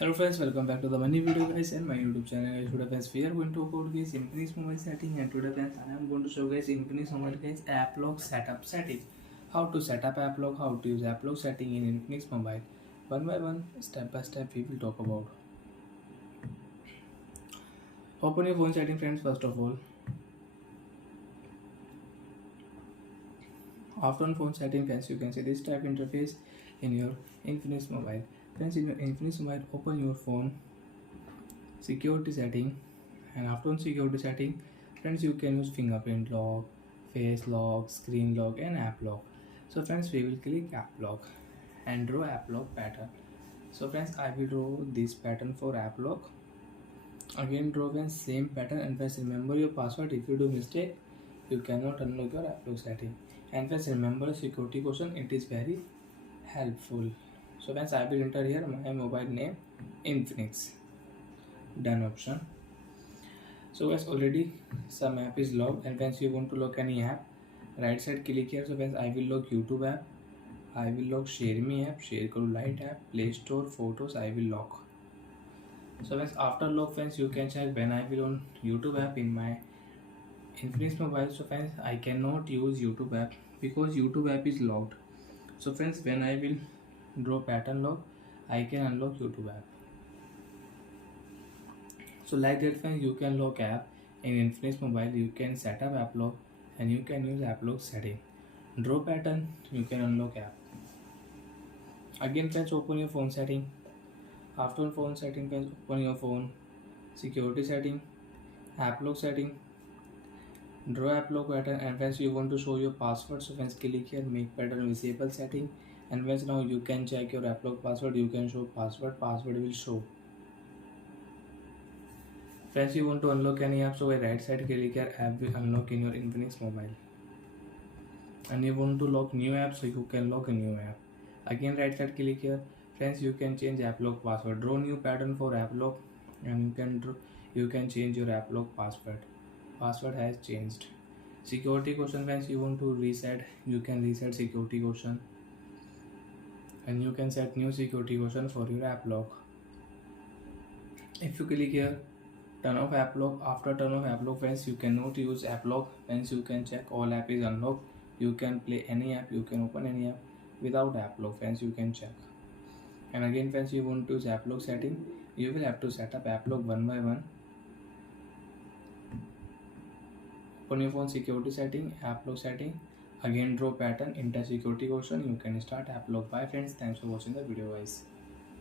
Hello friends, welcome back to the money video guys and my YouTube channel guys. Today friends we are going to talk about guys Infinix mobile setting, and today friends I am going to show guys Infinix mobile guys app lock setup setting. How to set up app lock, how to use app lock setting in Infinix mobile. One by one, step by step we will talk about. Open your phone setting friends first of all. After on phone setting friends you can see this type interface in your Infinix mobile. Friends, in your Infinix mobile open your phone security setting, and after on security setting friends you can use fingerprint lock, face lock, screen lock and app lock. So friends we will click app lock and draw app lock pattern. So friends I will draw this pattern for app lock. Again draw the same pattern, and friends remember your password. If you do mistake you cannot unlock your app lock setting. And friends remember security question, it is very helpful. So friends I will enter here my mobile name Infix. Done option. So guys already some app is logged, and once you want to lock any app, right side click here. So guys I will lock YouTube app, I will lock Share Me app, Share Karo Lite app, Play Store, Photos I will lock. So guys after lock friends you can check when I will on YouTube app in my Infinix mobile. So friends I cannot use YouTube app because YouTube app is locked. So friends when I will draw pattern lock I can unlock YouTube app. So like that friends you can lock app in Infinix mobile, you can set up app lock and you can use app lock setting. Draw pattern you can unlock app. Again friends open your phone setting. After phone setting friends open your phone security setting, app lock setting, draw app lock pattern, and friends you want to show your password. So friends click here make pattern visible setting, and friends now you can check your app lock password, you can show password will show. Friends you want to unlock any app, so by right side click here app will unlock in your Infinix mobile. And you want to lock new app, so you can lock a new app. Again right side click here friends you can change app lock password, draw new pattern for app lock, and you can change your app lock password has changed. Security question friends you want to reset, you can reset security question, and you can set new security question for your app lock. If you click here turn off app lock, after turn off app lock friends you cannot use app lock. Friends you can check all app is unlocked, you can play any app, you can open any app without app lock. Friends you can check. And again friends you want to use app lock setting, you will have to set up app lock one by one. Open your phone security setting, app lock setting, again draw pattern, enter security question, you can start app lock. Bye friends, thanks for watching the video guys.